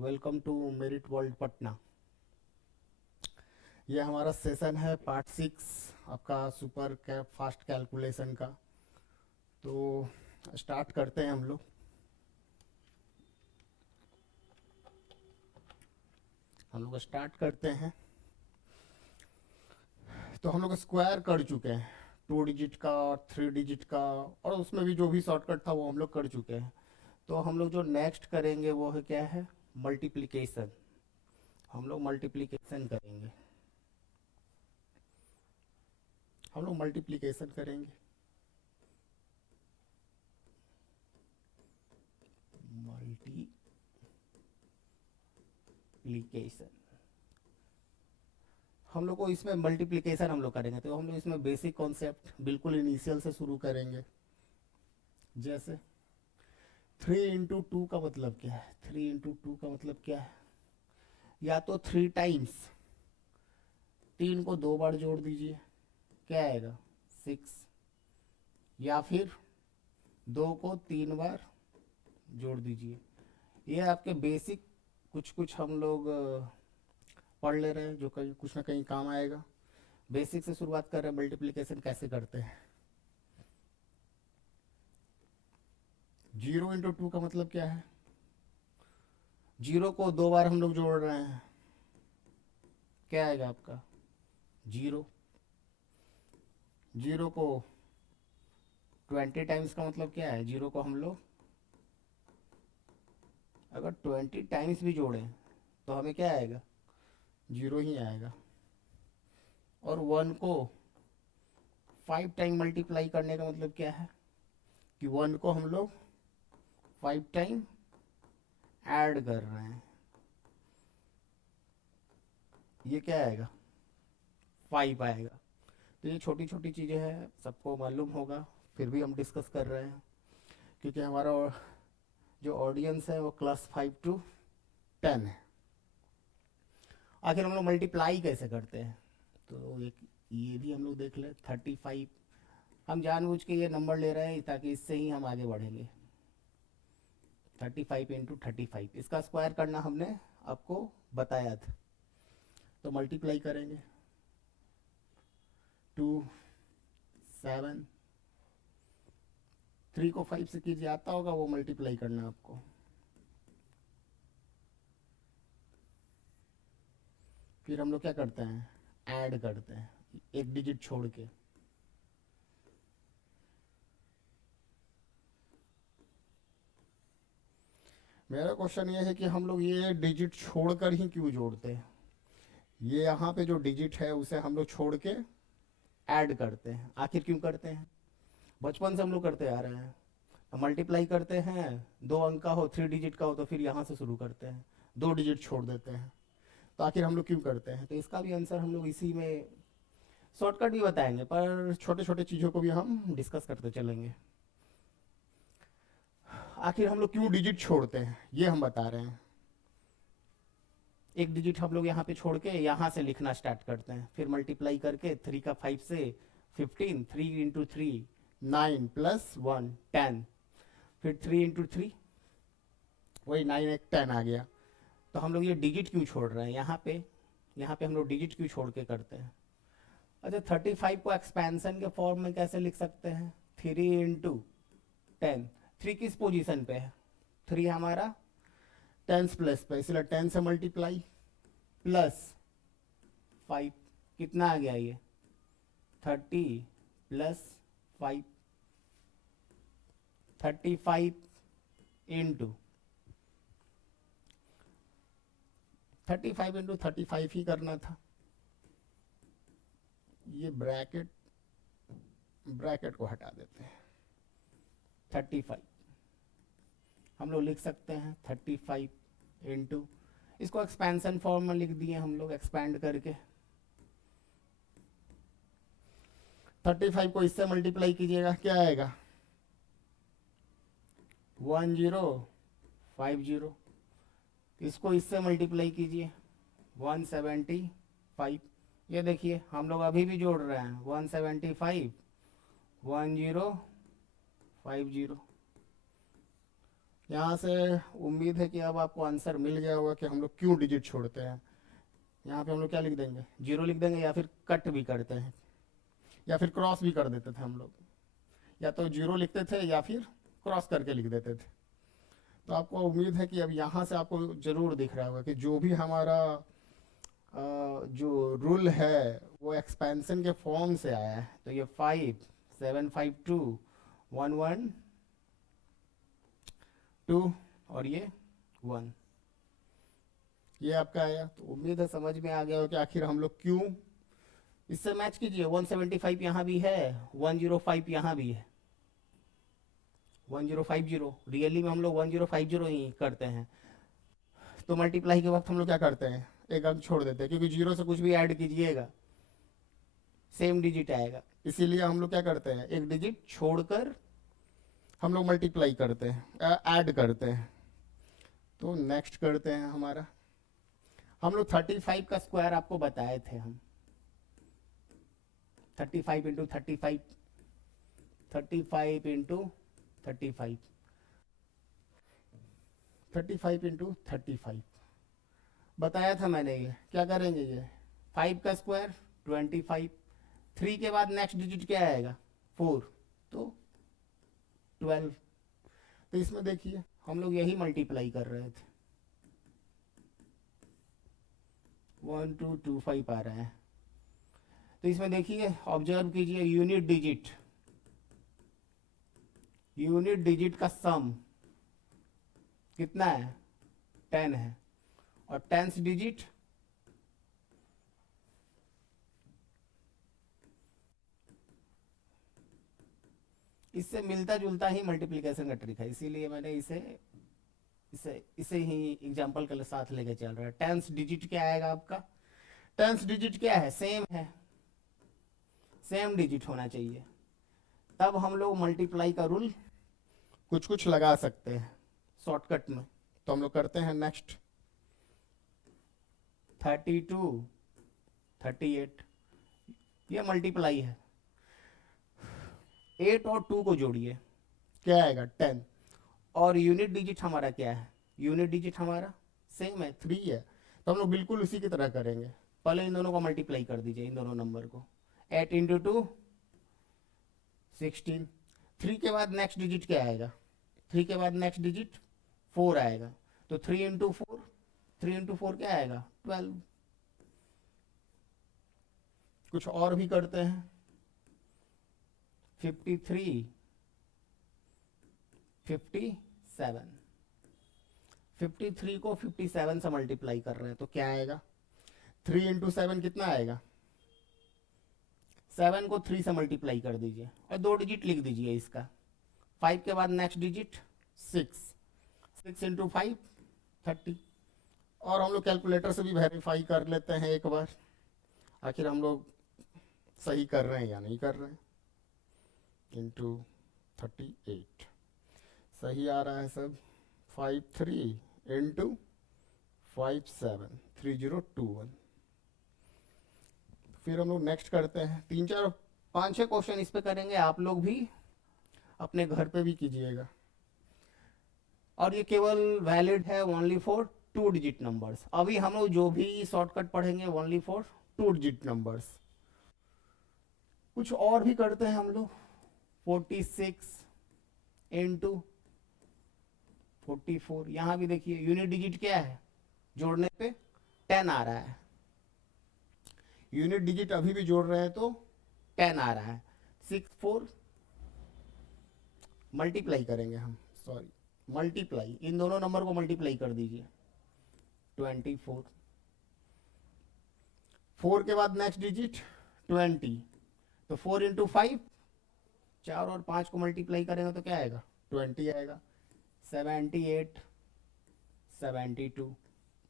Welcome to merit world Patna. ये हमारा session है पार्ट 6 आपका सुपर कैप फास्ट कैलकुलेशन का। तो स्टार्ट करते हैं हम लोग। स्टार्ट करते हैं। तो हम लोग स्क्वायर कर चुके हैं, 2 डिजिट का और 3 डिजिट का, और उसमें भी जो भी शॉर्टकट था वो हम लोग कर चुके हैं। तो हम लोग जो नेक्स्ट करेंगे वो है क्या है, मल्टीप्लिकेशन। हम लोग मल्टीप्लिकेशन करेंगे। हम लोग मल्टीप्लिकेशन करेंगे। मल्टीप्लिकेशन हम लोग को इसमें मल्टीप्लिकेशन हम लोग करेंगे, तो हम लोग इसमें बेसिक कॉन्सेप्ट बिल्कुल इनिशियल से शुरू करेंगे। जैसे 3 इंटू 2 का मतलब क्या है, 3 इंटू 2 का मतलब क्या है, या तो 3 टाइम्स 3 को 2 बार जोड़ दीजिए, क्या आएगा 6, या फिर 2 को 3 बार जोड़ दीजिए। ये आपके बेसिक कुछ कुछ हम लोग पढ़ ले रहे हैं जो कहीं कुछ ना कहीं काम आएगा। बेसिक से शुरुआत कर रहे हैं, मल्टीप्लिकेशन कैसे करते हैं। 0 इंटू 2 का मतलब क्या है, 0 को 2 बार हम लोग जोड़ रहे हैं, क्या आएगा आपका 0। 0 को 20 टाइम्स का मतलब क्या है, 0 को हम लोग अगर 20 टाइम्स भी जोड़ें तो हमें क्या आएगा, 0 ही आएगा। और 1 को 5 टाइम मल्टीप्लाई करने का मतलब क्या है, कि 1 को हम लोग 5 टाइम ऐड कर रहे हैं, ये क्या आएगा 5 आएगा। तो ये छोटी छोटी चीज़ें हैं, सबको मालूम होगा, फिर भी हम डिस्कस कर रहे हैं क्योंकि हमारा जो ऑडियंस है वो क्लास 5 to 10 है। आखिर हम लोग मल्टीप्लाई कैसे करते हैं, तो एक ये भी हम लोग देख ले। 35 हम जानबूझ के ये नंबर ले रहे हैं ताकि इससे ही हम आगे बढ़ेंगे। 35 इंटू 35 इसका स्क्वायर करना हमने आपको बताया था। तो मल्टीप्लाई करेंगे, 2 7, 3 को 5 से कीजिए, आता होगा वो मल्टीप्लाई करना आपको। फिर हम लोग क्या करते हैं, ऐड करते हैं 1 डिजिट छोड़ के। मेरा क्वेश्चन ये है कि हम लोग ये डिजिट छोड़कर ही क्यों जोड़ते हैं। ये यहाँ पे जो डिजिट है उसे हम लोग छोड़ के ऐड करते हैं, आखिर क्यों करते हैं। बचपन से हम लोग करते आ रहे हैं, मल्टीप्लाई करते हैं, 2 अंक का हो 3 डिजिट का हो तो फिर यहाँ से शुरू करते हैं, 2 डिजिट छोड़ देते हैं। तो आखिर हम लोग क्यों करते हैं, तो इसका भी आंसर हम लोग इसी में शॉर्टकट भी बताएंगे, पर छोटे छोटे चीज़ों को भी हम डिस्कस करते चलेंगे। आखिर हम लोग क्यों डिजिट छोड़ते हैं ये हम बता रहे हैं। 1 डिजिट हम लोग यहाँ पे छोड़ के यहाँ से लिखना स्टार्ट करते हैं, फिर मल्टीप्लाई करके 3 का 5 से 15, 3 इंटू 3 9 प्लस 1 10, फिर 3 इंटू 3 वही 9 एक 10 आ गया। तो हम लोग ये डिजिट क्यों छोड़ रहे हैं यहाँ पे हम लोग डिजिट क्यों छोड़ के करते हैं। अच्छा 35 को एक्सपेंशन के फॉर्म में कैसे लिख सकते हैं, 3 इंटू 10। 3 किस पोजीशन पे है, 3 हमारा टेंस प्लेस पे, इसलिए 10 से मल्टीप्लाई प्लस 5, कितना आ गया ये 30 प्लस 5, 35 इंटू 35 ही करना था। ये ब्रैकेट ब्रैकेट को हटा देते हैं। 35 हम लोग लिख सकते हैं 35 इंटू, इसको एक्सपेंशन फॉर्म में लिख दिए हम लोग एक्सपैंड करके। 35 को इससे मल्टीप्लाई कीजिएगा, क्या आएगा 1050। इसको इससे मल्टीप्लाई कीजिए 175। ये देखिए हम लोग अभी भी जोड़ रहे हैं 175 1050। यहाँ से उम्मीद है कि अब आपको आंसर मिल गया होगा कि हम लोग क्यों डिजिट छोड़ते हैं। यहाँ पे हम लोग क्या लिख देंगे, जीरो लिख देंगे, या फिर कट भी करते हैं, या फिर क्रॉस भी कर देते थे हम लोग। या तो जीरो लिखते थे या फिर क्रॉस करके लिख देते थे। तो आपको उम्मीद है कि अब यहाँ से आपको जरूर दिख रहा होगा कि जो भी हमारा जो रूल है वो एक्सपेंशन के फॉर्म से आया है। तो ये 5 7 5 2 1 1 2 और ये 1, ये आपका आया। तो उम्मीद है समझ में आ गया हो कि आखिर हम लोग क्यों। इससे मैच कीजिए, 175 यहाँ भी है, 105 यहाँ भी है, 1050। रियली में हम लोग 1050 ही करते हैं। तो मल्टीप्लाई के वक्त हम लोग क्या करते हैं, एक अंक छोड़ देते हैं, क्योंकि जीरो से कुछ भी ऐड कीजिएगा सेम डिजिट आएगा। इसीलिए हम लोग क्या करते हैं, एक डिजिट छोड़कर हम लोग मल्टीप्लाई करते हैं, ऐड करते हैं। तो नेक्स्ट करते हैं हमारा, हम लोग 35 का स्क्वायर आपको बताए थे हम। 35 इंटू 35, 35 इंटू 35, 35 इंटू 35 बताया था मैंने। ये क्या करेंगे, ये 5 का स्क्वायर 25, 3 के बाद नेक्स्ट डिजिट क्या आएगा 4, तो 12। तो इसमें देखिए हम लोग यही मल्टीप्लाई कर रहे थे, 1225 आ रहा है। तो इसमें देखिए ऑब्जर्व कीजिए, यूनिट डिजिट का सम कितना है, 10 है, और टेंथ डिजिट इससे मिलता जुलता ही मल्टीप्लिकेशन का ट्रिक है, इसीलिए मैंने इसे ही एग्जांपल के साथ लेके चल रहा है। टेंथ डिजिट क्या आएगा आपका, टेंथ डिजिट क्या है, सेम है, सेम डिजिट होना चाहिए, तब हम लोग मल्टीप्लाई का रूल कुछ कुछ लगा सकते हैं शॉर्टकट में। तो हम लोग करते हैं नेक्स्ट, 32 38, ये मल्टीप्लाई है। 8 और 2 को जोड़िए, क्या आएगा 10, और यूनिट डिजिट हमारा क्या है, यूनिट डिजिट हमारा सेम है 3 है। तो हम लोग बिल्कुल उसी की तरह करेंगे, पहले इन दोनों को मल्टीप्लाई कर दीजिए, इन दोनों नंबर को। 8 इंटू 2 16, 3 के बाद नेक्स्ट डिजिट क्या आएगा, 3 के बाद नेक्स्ट डिजिट 4 आएगा, तो 3 इंटू 4, 3 इंटू 4 क्या आएगा 12। कुछ और भी करते हैं, 53 57, 53 को 57 से मल्टीप्लाई कर रहे हैं, तो क्या आएगा, 3 इंटू 7 कितना आएगा, 7 को 3 से मल्टीप्लाई कर दीजिए और 2 डिजिट लिख दीजिए इसका। 5 के बाद नेक्स्ट डिजिट 6, 6 इंटू 5 30। और हम लोग कैलकुलेटर से भी वेरीफाई कर लेते हैं एक बार, आखिर हम लोग सही कर रहे हैं या नहीं कर रहे हैं। इंटू 38 सही आ रहा है सब। 53 इंटू 57 3021। फिर हम लोग नेक्स्ट करते हैं, 3 4 5 6 क्वेश्चन इस पे करेंगे, आप लोग भी अपने घर पे भी कीजिएगा। और ये केवल वैलिड है ओनली फॉर 2 डिजिट नंबर्स। अभी हम लोग जो भी शॉर्टकट पढ़ेंगे ओनली फॉर 2 डिजिट नंबर्स। कुछ और भी करते हैं हम लोग, 46 इंटू 44। यहां भी देखिए यूनिट डिजिट क्या है, जोड़ने पे 10 आ रहा है, यूनिट डिजिट अभी भी जोड़ रहे हैं तो 10 आ रहा है। 6 4 मल्टीप्लाई करेंगे हम, सॉरी मल्टीप्लाई, इन दोनों नंबर को मल्टीप्लाई कर दीजिए, 24। 4 के बाद नेक्स्ट डिजिट 20, तो 4 इंटू 5, 4 और 5 को मल्टीप्लाई करेंगे तो क्या आएगा 20 आएगा। 78 72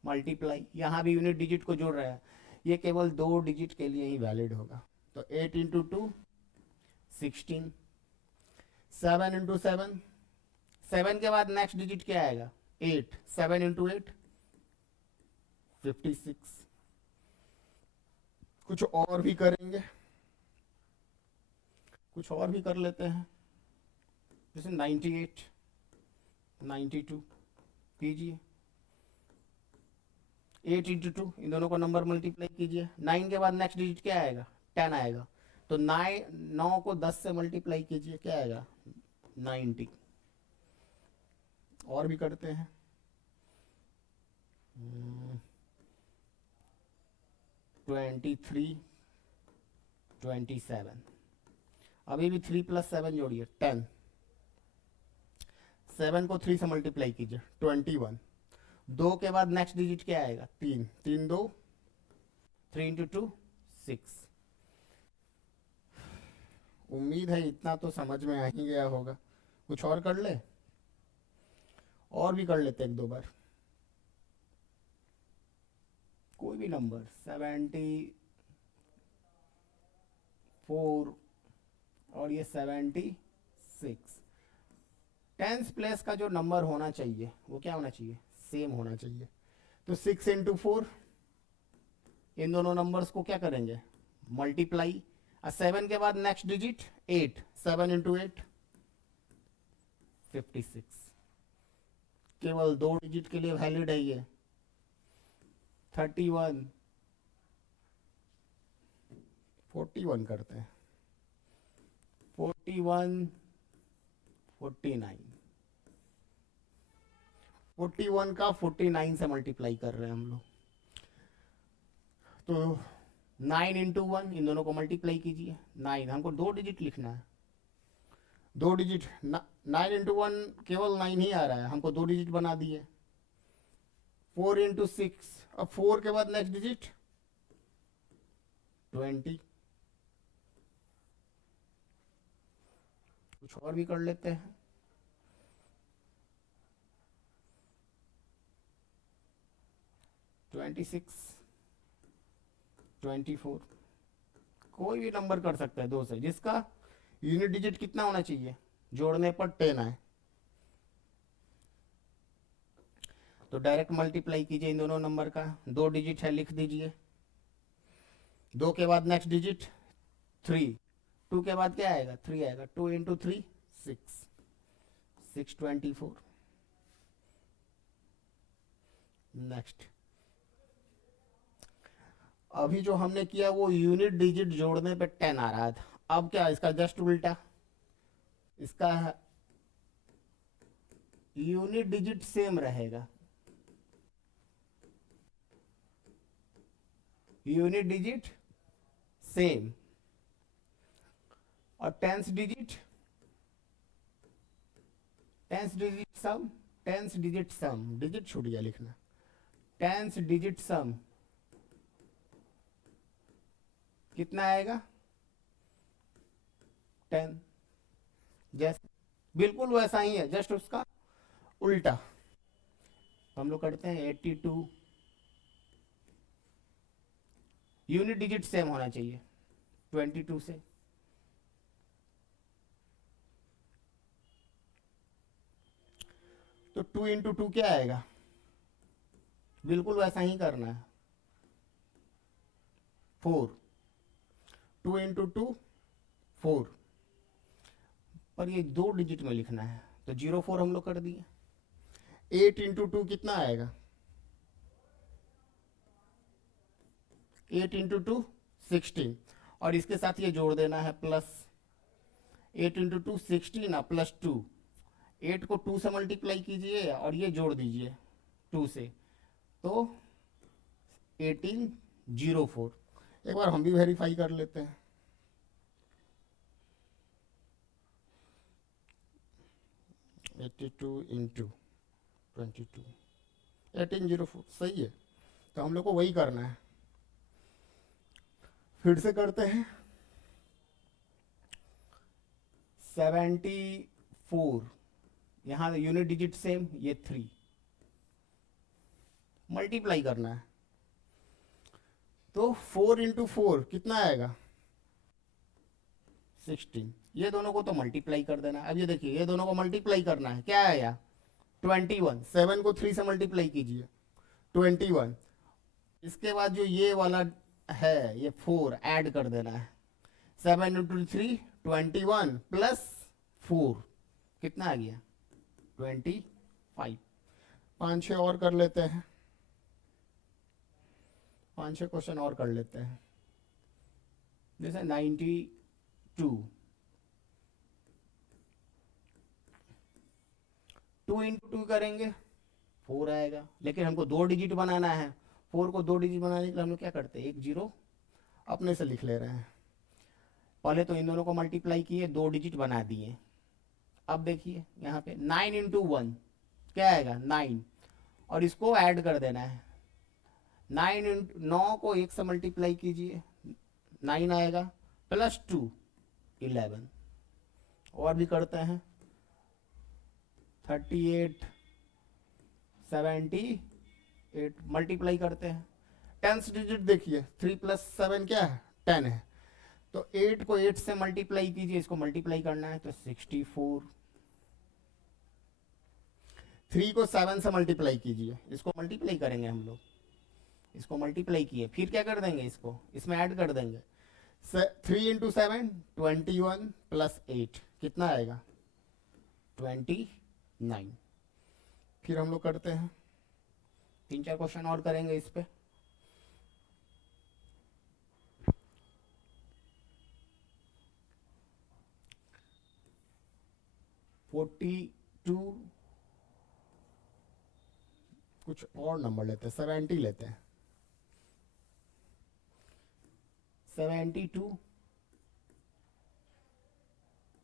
मल्टीप्लाई, यहाँ भी यूनिट डिजिट को जोड़ रहा है, ये केवल 2 डिजिट के लिए ही वैलिड होगा। तो 8 इंटू 2 16, 7 इंटू 7, 7 के बाद नेक्स्ट डिजिट क्या आएगा 8, 7 इंटू 8 56। कुछ और भी करेंगे, कुछ और भी कर लेते हैं, जैसे 98 92 कीजिए, 8 इंटू 2, इन दोनों को नंबर मल्टीप्लाई कीजिए, 9 के बाद नेक्स्ट डिजिट क्या आएगा, 10 आएगा, तो 9 को 10 से मल्टीप्लाई कीजिए, क्या आएगा, 90। और भी करते हैं, 23, 27, अभी भी 3 + 7 जोड़िए, 10, 7 को 3 से मल्टीप्लाई कीजिए, 21, 2 के बाद नेक्स्ट डिजिट क्या आएगा, 3, 3 2, 3 इंटू 2 6। उम्मीद है इतना तो समझ में आ ही गया होगा। कुछ और कर ले, और भी कर लेते एक दो बार, कोई भी नंबर, 74 और ये 76। टेंस प्लेस का जो नंबर होना चाहिए वो क्या होना चाहिए, सेम होना चाहिए। तो 6 इंटू 4, इन दोनों नंबर्स को क्या करेंगे, मल्टीप्लाई, 7 के बाद नेक्स्ट डिजिट 8, 7 इंटू 8 56, केवल 2 डिजिट के लिए वैलिड है ये। 31, 41 करते हैं, 41, 49, 41 का 49 से मल्टीप्लाई कर रहे हैं हम लोग, तो 9 इंटू 1, इन दोनों को मल्टीप्लाई कीजिए, 9, हमको 2 डिजिट लिखना है, 2 डिजिट, 9 इंटू 1 केवल 9 ही आ रहा है, हमको 2 डिजिट बना दिए, 4 इंटू 6, अब 4 के बाद नेक्स्ट डिजिट 20। कुछ और भी कर लेते हैं, 26, 24, कोई भी नंबर कर सकता है 2 से, जिसका यूनिट डिजिट कितना होना चाहिए, जोड़ने पर 10 आए। तो डायरेक्ट मल्टीप्लाई कीजिए इन दोनों नंबर का, 2 डिजिट है लिख दीजिए, 2 के बाद नेक्स्ट डिजिट 3, 2 के बाद क्या आएगा, 3 आएगा, 2 इंटू 3 6, 624। नेक्स्ट, अभी जो हमने किया वो यूनिट डिजिट जोड़ने पे 10 आ रहा था, अब क्या, इसका जस्ट उल्टा, इसका यूनिट डिजिट सेम रहेगा, यूनिट डिजिट सेम, और टेंस डिजिट सम, टेंस डिजिट सम, डिजिट छूट गया लिखना, टेंस डिजिट सम कितना आएगा, 10, जैसे बिल्कुल वैसा ही है, जस्ट उसका उल्टा। हम लोग करते हैं 82, यूनिट डिजिट सेम होना चाहिए 22 से, तो 2 इंटू 2 क्या आएगा, बिल्कुल वैसा ही करना है, 4, 2 इंटू 2 4, पर ये 2 डिजिट में लिखना है, तो 04 हम लोग कर दिए। 8 इंटू 2 कितना आएगा, 8 इंटू 2 16, और इसके साथ ये जोड़ देना है प्लस, 8 इंटू 2 16 प्लस 2, 8 को 2 से मल्टीप्लाई कीजिए और ये जोड़ दीजिए 2 से, तो 1804। एक बार हम भी वेरीफाई कर लेते हैं, 82 इंटू 22, 1804 सही है, तो हम लोग को वही करना है। फिर से करते हैं, 74, यहाँ यूनिट डिजिट सेम, ये 3, मल्टीप्लाई करना है, तो 4 इंटू 4 कितना आएगा, 16, ये दोनों को तो मल्टीप्लाई कर देना। अब ये देखिए, ये दोनों को मल्टीप्लाई करना है, क्या आया 21, 7 को 3 से मल्टीप्लाई कीजिए 21, इसके बाद जो ये वाला है ये 4 ऐड कर देना है, 7 इंटू 3 21 प्लस 4 कितना आ गया 24, 5। 5-6 और कर लेते हैं, 5-6 क्वेश्चन और कर लेते हैं। जैसे 92, 2 इंटू 2 करेंगे 4 आएगा, लेकिन हमको 2 डिजिट बनाना है। 4 को 2 डिजिट बनाने के लिए हम लोग क्या करते हैं, एक जीरो अपने से लिख ले रहे हैं। पहले तो इन दोनों को मल्टीप्लाई किए, 2 डिजिट बना दिए। अब देखिए यहाँ पे 9 इंटू 1 क्या आएगा 9, और इसको ऐड कर देना है। 9 को 1 से मल्टीप्लाई कीजिए, 9 आएगा, प्लस 2 11। और भी करते हैं, 38 78 मल्टीप्लाई करते हैं। 10th डिजिट देखिए, 3 + 7 क्या है 10 है, तो 8 को 8 से मल्टीप्लाई कीजिए, इसको मल्टीप्लाई करना है तो 64। 3 को 7 से मल्टीप्लाई कीजिए, इसको मल्टीप्लाई करेंगे हम लोग, इसको मल्टीप्लाई किए, फिर क्या कर देंगे, इसको इसमें ऐड कर देंगे। 3 इंटू 7 21 प्लस 8 कितना आएगा 29। फिर हम लोग करते हैं 3-4 क्वेश्चन और करेंगे इस पे। कुछ और नंबर लेते हैं, 70 लेते हैं। 72,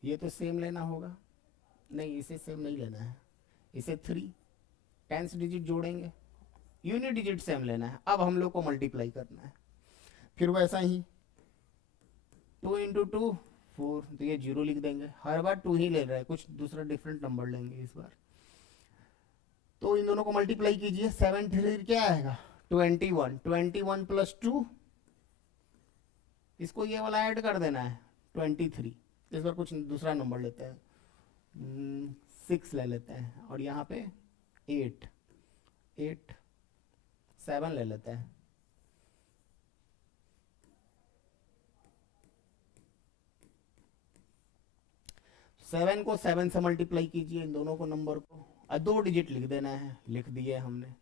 ये तो सेम लेना होगा, नहीं इसे सेम नहीं लेना है, इसे 3 10th डिजिट जोड़ेंगे, यूनिट डिजिट सेम लेना है। अब हम लोग को मल्टीप्लाई करना है, फिर वैसा ही 2 इंटू 2 4, तो ये 0 लिख देंगे। हर बार 2 ही ले रहा है, कुछ दूसरा डिफरेंट नंबर लेंगे इस बार। तो इन दोनों को मल्टीप्लाई कीजिए, 7 3 क्या आएगा 21, 21 प्लस 2, इसको ये वाला ऐड कर देना है 23। इस बार कुछ दूसरा नंबर लेते हैं, 6 ले लेते हैं, और यहाँ पे 8 7 ले लेते हैं। सेवन को 7 से मल्टीप्लाई कीजिए इन दोनों को नंबर को, और 2 डिजिट लिख देना है, लिख दिए हमने।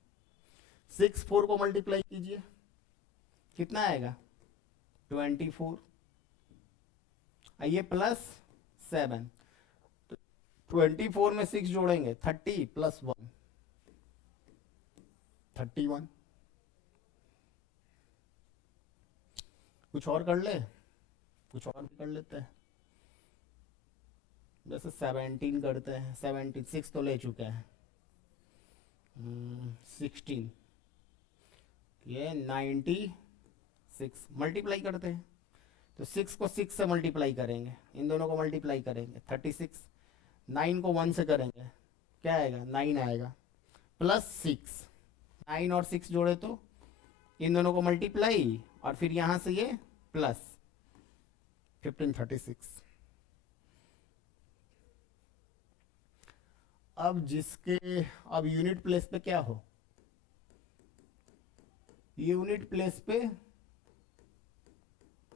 6 4 को मल्टीप्लाई कीजिए, कितना आएगा 24, आइए प्लस 7, 24 में 6 जोड़ेंगे 30 प्लस 1 31। कुछ और कर ले, कुछ और भी कर लेते हैं, जैसे 17 करते हैं। 76 तो ले चुके हैं, 16, ये 96 मल्टीप्लाई करते हैं, तो 6 को 6 से मल्टीप्लाई करेंगे, इन दोनों को मल्टीप्लाई करेंगे 36। 9 को 1 से करेंगे, क्या आएगा 9 आएगा, प्लस 6, 9 और 6 जोड़े तो इन दोनों को मल्टीप्लाई, और फिर यहाँ से ये प्लस 1536। अब जिसके अब यूनिट प्लेस पे क्या हो, यूनिट प्लेस पे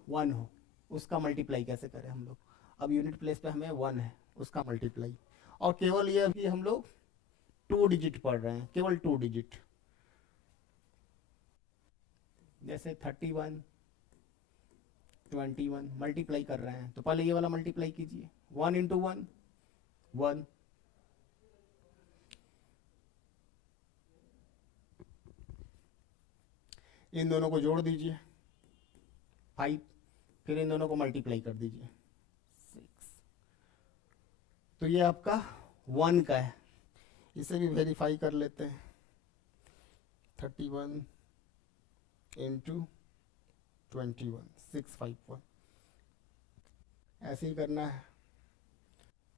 1 हो, उसका मल्टीप्लाई कैसे करें हम लोग। अब यूनिट प्लेस पे हमें 1 है, उसका मल्टीप्लाई, और केवल ये अभी हम लोग 2 डिजिट पढ़ रहे हैं, केवल 2 डिजिट, जैसे 31 21 मल्टीप्लाई कर रहे हैं, तो पहले ये वाला मल्टीप्लाई कीजिए, 1 इंटू 1 1, इन दोनों को जोड़ दीजिए 5, फिर इन दोनों को मल्टीप्लाई कर दीजिए 6, तो ये आपका 1 का है। इसे भी वेरीफाई कर लेते हैं, 31 इंटू 21 651, ऐसे ही करना है।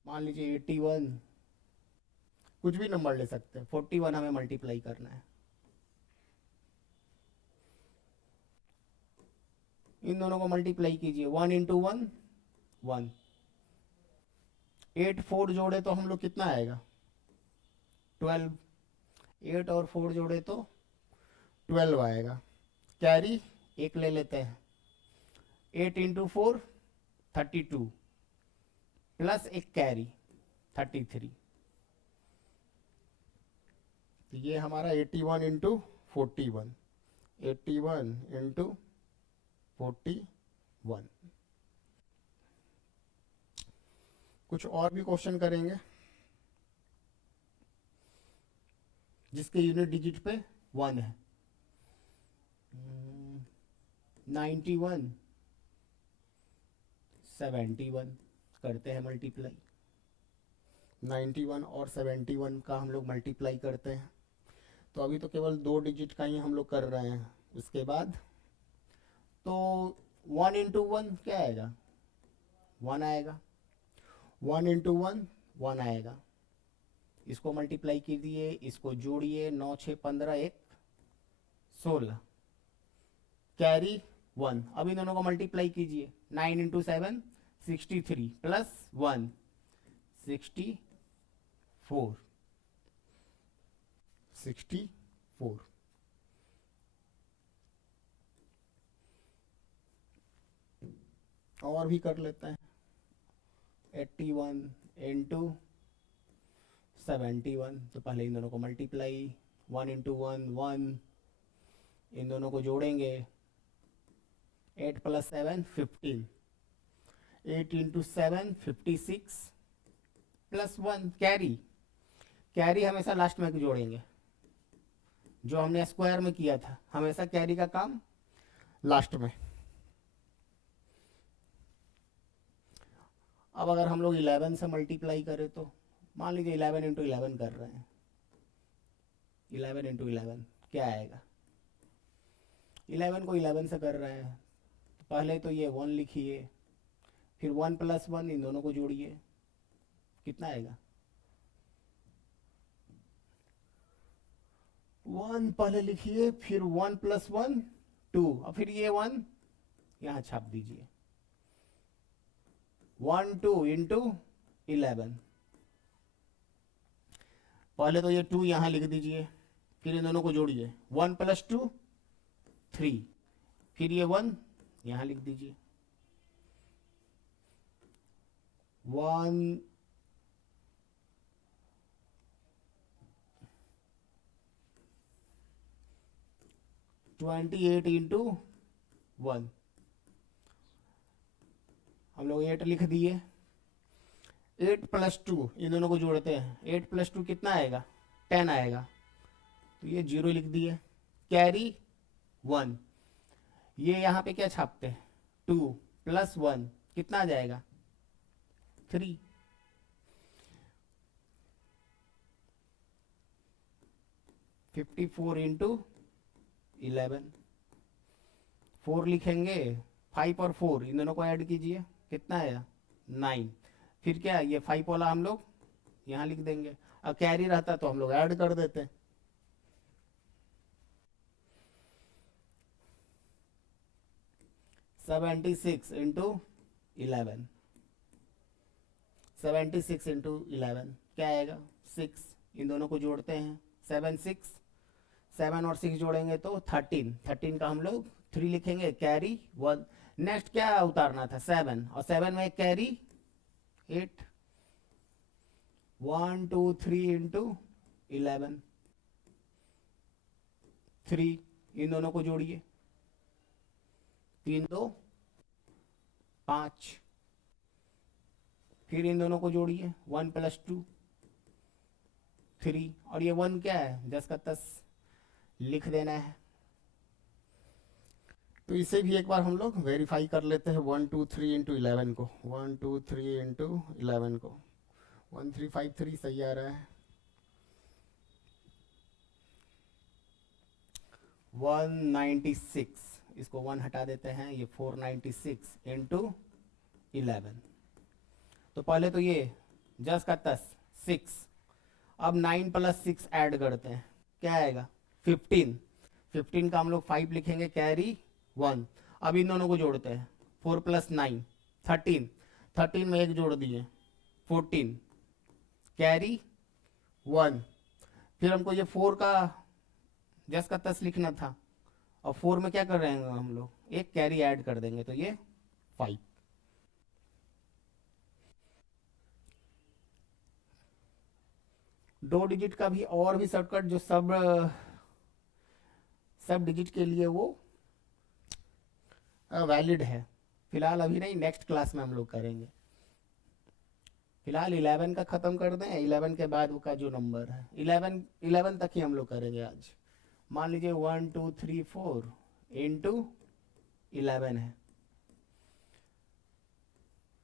मान लीजिए 81, कुछ भी नंबर ले सकते हैं, 41 हमें मल्टीप्लाई करना है। इन दोनों को मल्टीप्लाई कीजिए, 1 इंटू 1 1, 8 4 जोड़े तो हम लोग कितना आएगा 12, 8 और 4 जोड़े तो 12 आएगा। कैरी एक ले लेते हैं, 8 इंटू 4 32, प्लस एक कैरी 33, तो ये हमारा 81 इंटू 41, 81 इंटू 41। कुछ और भी क्वेश्चन करेंगे जिसके यूनिट डिजिट पे 1 है। 91 71 करते हैं मल्टीप्लाई, 91 और 71 का हम लोग मल्टीप्लाई करते हैं। तो अभी तो केवल 2 डिजिट का ही हम लोग कर रहे हैं। उसके बाद तो 1 इंटू 1 क्या आएगा, 1 आएगा, 1 इंटू 1 1 आएगा। इसको मल्टीप्लाई कीजिए, इसको जोड़िए, 9 6 15 1 16, कैरी 1। अब इन दोनों को मल्टीप्लाई कीजिए, 9 इंटू 7 63 प्लस 1 64, 64। और भी कर लेते हैं, 81 इंटू 71। तो पहले इन दोनों को मल्टीप्लाई, 1 इंटू 1 1, इन दोनों को जोड़ेंगे, 8 plus 7 15, 8 into 7 56 plus 1 carry. Carry हमेशा लास्ट में जोड़ेंगे, जो हमने स्क्वायर में किया था, हमेशा कैरी का काम लास्ट में। अब अगर हम लोग 11 से मल्टीप्लाई करें तो मान लीजिए 11 इंटू 11 कर रहे हैं, 11 इंटू 11 क्या आएगा, 11 को 11 से कर रहे हैं, तो पहले तो ये 1 लिखिए, फिर 1 प्लस 1 इन दोनों को जोड़िए, कितना आएगा, 1 पहले लिखिए, फिर 1 प्लस 1 2, और फिर ये 1 यहाँ छाप दीजिए, 1 2 इंटू 11। पहले तो ये 2 यहाँ लिख दीजिए, फिर इन दोनों को जोड़िए, 1 प्लस 2 3, फिर ये 1 यहाँ लिख दीजिए, 1 28 इंटू 1, हम लोग 8 लिख दिए, 8 प्लस 2 इन दोनों को जोड़ते हैं, 8 प्लस 2 कितना आएगा, 10 आएगा, तो ये 0 लिख दिए, कैरी 1। ये यहाँ पे क्या छापते हैं, 2 प्लस 1 कितना आ जाएगा, 3। फिफ्टी 4 इंटू 11, 4 लिखेंगे, 5 और 4 इन दोनों को ऐड कीजिए, कितना आया 9। फिर क्या, ये 5 वाला हम लोग यहाँ लिख देंगे, अब कैरी रहता तो हम लोग ऐड कर देते। सेवेंटी सिक्स इंटू 11, 76 इंटू 11 क्या आएगा, 6। इन दोनों को जोड़ते हैं, 7 6, 7 और 6 जोड़ेंगे तो 13, 13 का हम लोग 3 लिखेंगे, कैरी 1। नेक्स्ट क्या उतारना था, 7, और 7 में एक कैरी 8, 1 2 3 इंटू 11 3, इन दोनों को जोड़िए, 3 2 5, फिर इन दोनों को जोड़िए, 1 प्लस 2 3, और ये 1 क्या है, 10 का 10 लिख देना है। तो इसे भी एक बार हम लोग वेरीफाई कर लेते हैं, 1 2 3 इंटू 11 को, 1 2 3 इंटू 11 को, 1353 सही आ रहा है, 196, इसको 1 हटा देते हैं, ये 496 इंटू 11। तो पहले तो ये 10 का 10 6, अब 9 प्लस 6 ऐड करते हैं, क्या आएगा 15, 15 का हम लोग 5 लिखेंगे, कैरी 1। अब इन दोनों को जोड़ते हैं, 4 प्लस 9 13, 13 में एक जोड़ दिए, 14, कैरी 1। फिर हमको ये 4 का 10 का 10 लिखना था, और 4 में क्या कर रहे हैं हम लोग, एक कैरी ऐड कर देंगे, तो ये 5। 2 डिजिट का भी और भी शॉर्टकट जो सब डिजिट के लिए वो वैलिड है। फिलहाल अभी नहीं, नेक्स्ट क्लास में हम लोग करेंगे। फिलहाल 11 का ख़त्म कर दें, 11 के बाद का जो नंबर है 11 तक ही हम लोग करेंगे आज। मान लीजिए 1 2 3 4 इंटू 11 है।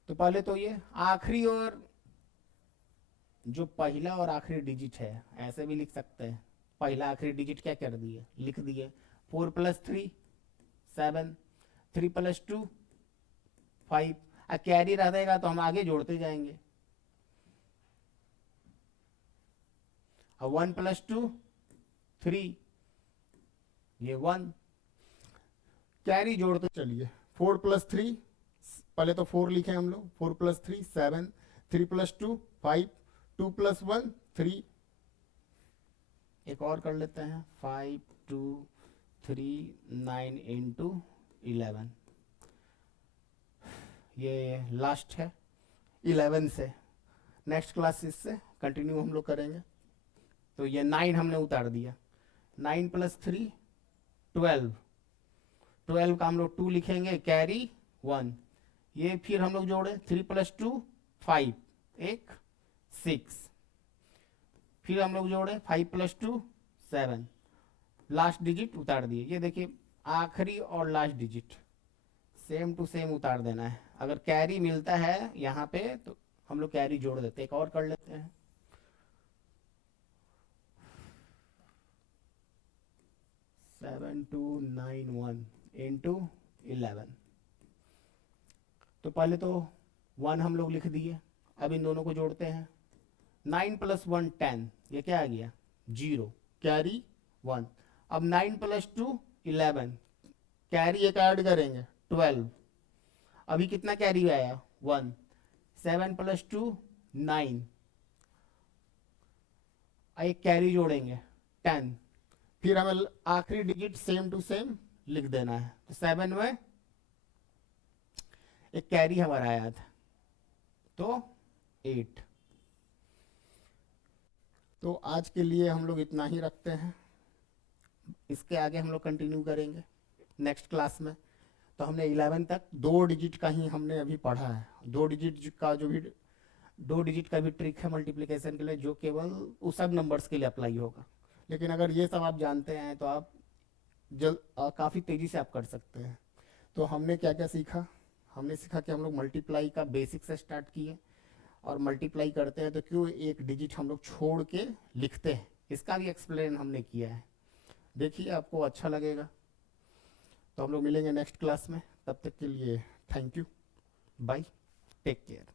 तो पहले तो ये आखिरी और जो पहला और आखिरी डिजिट है ऐसे भी लिख सकते हैं। पहला आखिरी डिजिट क्या कर दिए, लिख दिए। 4 + 3 7, 3 + 2 5। कैरी रहेगा तो हम आगे जोड़ते जाएंगे। अब 1 + 2 3, ये 1, कैरी जोड़ते चलिए। 4 + 3, पहले तो 4 लिखे हम लोग। 4 + 3 7, 3 + 2 5, 2 + 1 3। एक और कर लेते हैं, 5 2 3 9 इंटू 11। ये लास्ट है 11 से। नेक्स्ट क्लास इससे कंटिन्यू हम लोग करेंगे। तो ये 9 हमने उतार दिया। 9 + 3 12, 12 का हम लोग 2 लिखेंगे, कैरी 1। ये फिर हम लोग जोड़े 3 + 2 5, एक 6। फिर हम लोग जोड़े 5 + 2 7। लास्ट डिजिट उतार दिए। ये देखिए आखिरी और last digit same to same उतार देना है। अगर कैरी मिलता है यहाँ पे तो हम लोग कैरी जोड़ देते हैं। एक और कर लेते हैं, 7291 इंटू 11। तो पहले तो 1 हम लोग लिख दिए। अब इन दोनों को जोड़ते हैं। 9 + 1 10, ये क्या आ गया 0, कैरी 1। अब 9 + 2 11, कैरी एक ऐड करेंगे 12। अभी कितना कैरी आया 1। 7 + 2 9, एक कैरी जोड़ेंगे 10। फिर हमें आखिरी डिजिट सेम टू सेम लिख देना है। तो 7 में एक कैरी हमारा आया था तो 8। तो आज के लिए हम लोग इतना ही रखते हैं। इसके आगे हम लोग कंटिन्यू करेंगे नेक्स्ट क्लास में। तो हमने 11 तक 2 डिजिट का ही हमने अभी पढ़ा है। 2 डिजिट का जो भी 2 डिजिट का भी ट्रिक है मल्टीप्लिकेशन के लिए, जो केवल उस सब नंबर्स के लिए अप्लाई होगा। लेकिन अगर ये सब आप जानते हैं तो आप काफ़ी तेज़ी से आप कर सकते हैं। तो हमने क्या क्या सीखा, हमने सीखा कि हम लोग मल्टीप्लाई का बेसिक से स्टार्ट किए, और मल्टीप्लाई करते हैं तो क्यों एक डिजिट हम लोग छोड़ के लिखते हैं, इसका भी एक्सप्लेन हमने किया है। देखिए आपको अच्छा लगेगा। तो हम लोग मिलेंगे नेक्स्ट क्लास में। तब तक के लिए thank you, bye, take care.